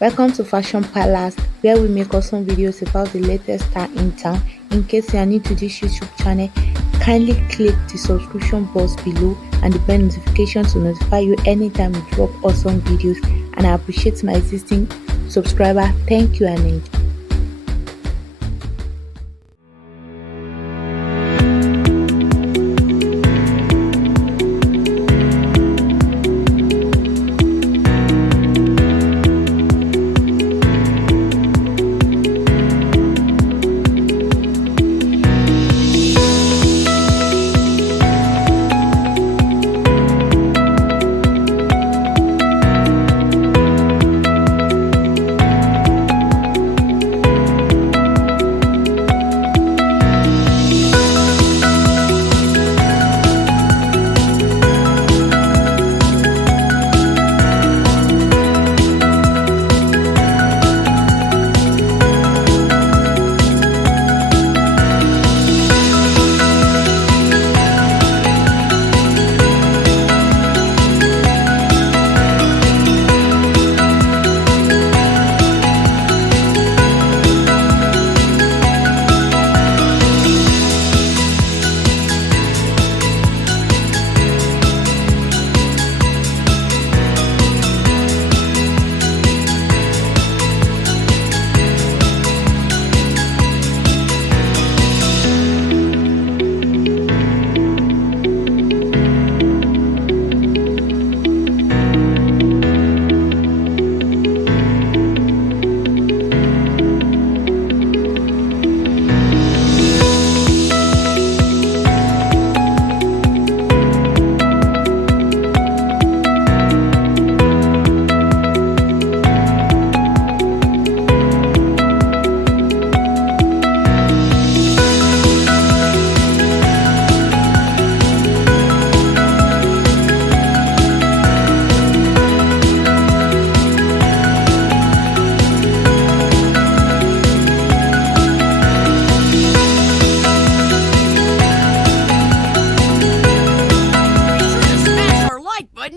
Welcome to Fashion Palace, where we make awesome videos about the latest star in town. In case you are new to this YouTube channel, kindly click the subscription box below and the bell notification to notify you anytime we drop awesome videos. And I appreciate my existing subscriber. Thank you and enjoy.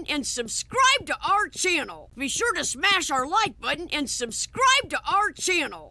And subscribe to our channel. Be sure to smash our like button and subscribe to our channel.